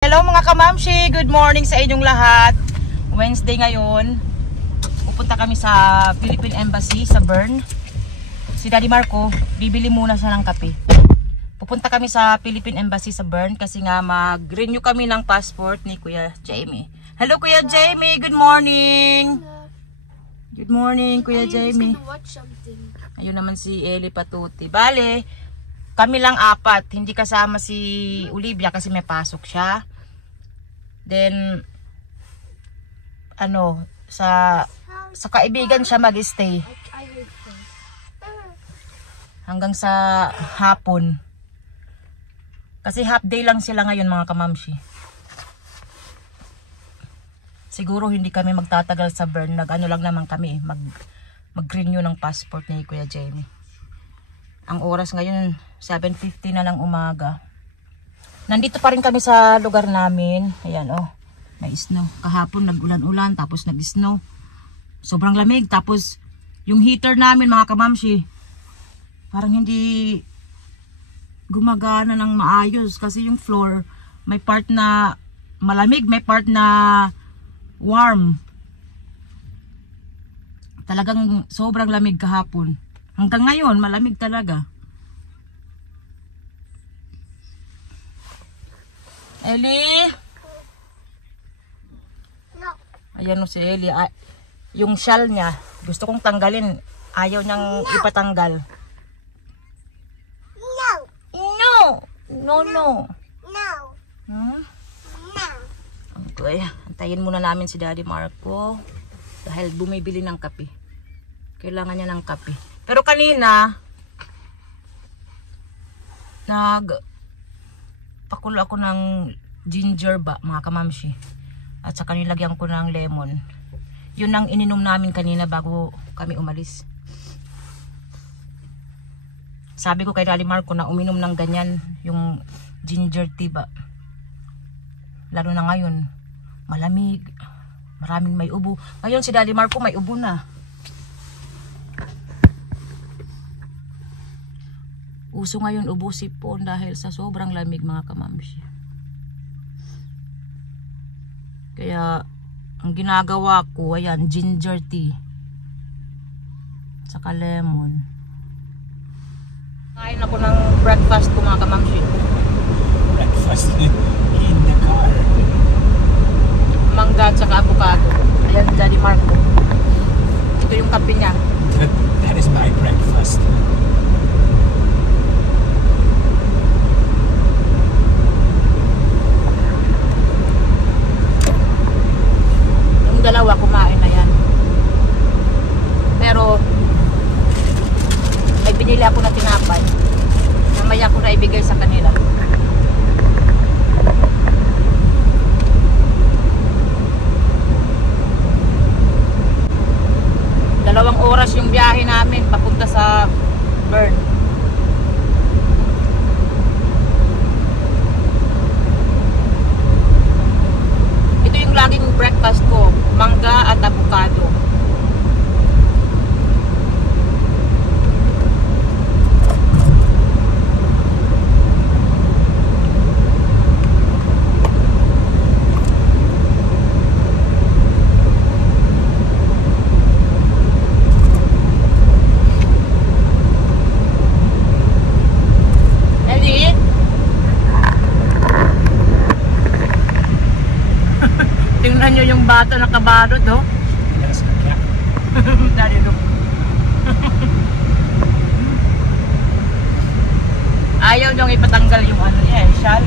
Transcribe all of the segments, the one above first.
Hello mga kamamshi, good morning sa inyong lahat. Wednesday ngayon. Pupunta kami sa Philippine Embassy sa Bern. Si Daddy Marco, bibili muna siya ng kape. Pupunta kami sa Philippine Embassy sa Bern kasi nga mag-renew kami ng passport ni Kuya Jamie. Hello Kuya Jamie, good morning. Good morning Kuya Jamie. Ayun naman si Eli Patuti. Bale, kami lang apat, hindi kasama si Olivia kasi may pasok siya. Then sa kaibigan siya mag-stay hanggang sa hapon. Kasi half day lang sila ngayon mga kamamshi. Siguro hindi kami magtatagal sa Bern. Lang naman kami mag-renew ng passport ni Kuya Jamie. Ang oras ngayon 7:50 na lang umaga. Nandito pa rin kami sa lugar namin. Ayan may snow. Kahapon nag-ulan-ulan tapos nag-snow. Sobrang lamig. Tapos yung heater namin mga kamamshi, parang hindi gumagana ng maayos. Kasi yung floor, may part na malamig, may part na warm. Talagang sobrang lamig kahapon. Hanggang ngayon, malamig talaga. Eli? No. Ayan si Eli. Yung shell niya, gusto kong tanggalin. Ayaw niyang ipatanggal. No. No. No, no. No. Hmm? No. Okay. Antayin muna namin si Daddy Marco. Dahil bumibili ng kape. Kailangan niya ng kape. Pero kanina, pakulo ako ng ginger mga kamamshi. At saka nilagyan ko ng lemon. Yun ang ininom namin kanina bago kami umalis. Sabi ko kay Daddy Marco na uminom ng ganyan, yung ginger tea ba. Lalo na ngayon, malamig, maraming may ubo. Ngayon si Daddy Marco may ubo na. Uso ngayon ubo sipon dahil sa sobrang lamig mga kamamshi. Kaya ang ginagawa ko, ayan, ginger tea. Saka lemon. Kain ako ng breakfast ko mga kamamshi. Breakfast in the car. Mangga at saka avocado. Ayan, Daddy Marco. Ito yung kape niya. That is my breakfast. Dalawa kumain na yan. Pero may binili ako na tinapay. Mamaya ko na ibigay sa kanila. Dalawang oras yung biyahe namin papunta sa Bern. Ito yung laging breakfast ko, mangga at avocado. Eli? Tingnan nyo yung bata na kabalot, oh. Yes, okay. Daddy, look. Ayaw niyong ipatanggal yung niya, shawl.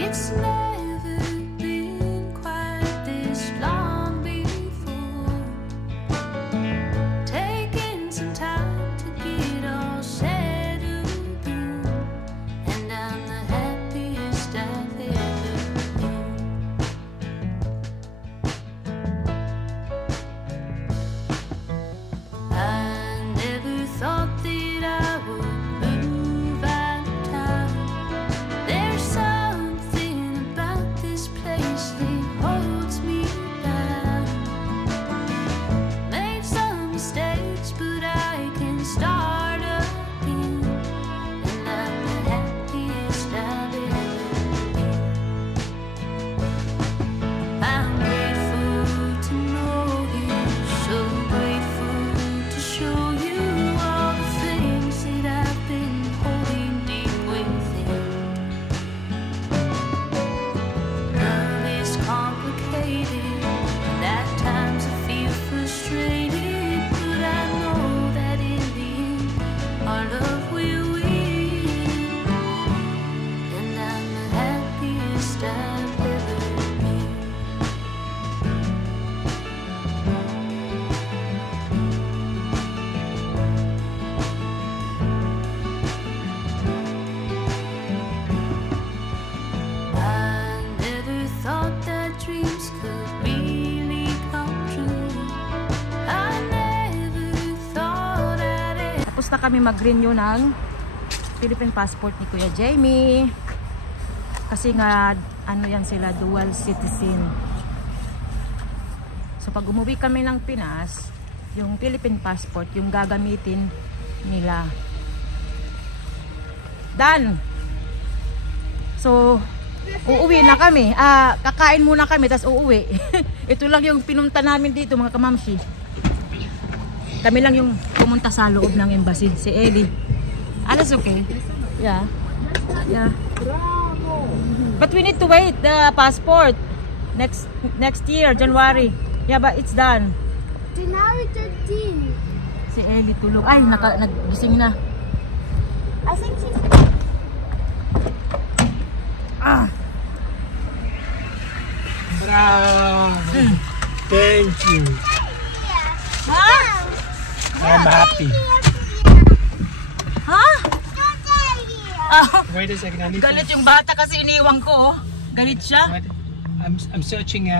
It's never been quite this long before. na kami mag-renew ng Philippine passport ni Kuya Jamie. Kasi nga, ano yan sila, dual citizen. So pag umuwi kami ng Pinas, yung Philippine passport, yung gagamitin nila. Done! So, uuwi na kami. Kakain muna kami, tapos uuwi. Ito lang yung pinunta namin dito, mga kamamshi. Kami lang yung pumunta sa loob ng embassy. Si Ellie. Alles okay? Yeah. Yeah. But we need to wait the passport. Next year, January. Yeah, but it's done. January 13. Si Ellie tulog. Ay, nagising na. I think she's... Bravo. Thank you. Ha? I'm happy. Ha? Wait a second. I need Galit yung bata kasi iniwan ko. Oh. Galit siya. I'm searching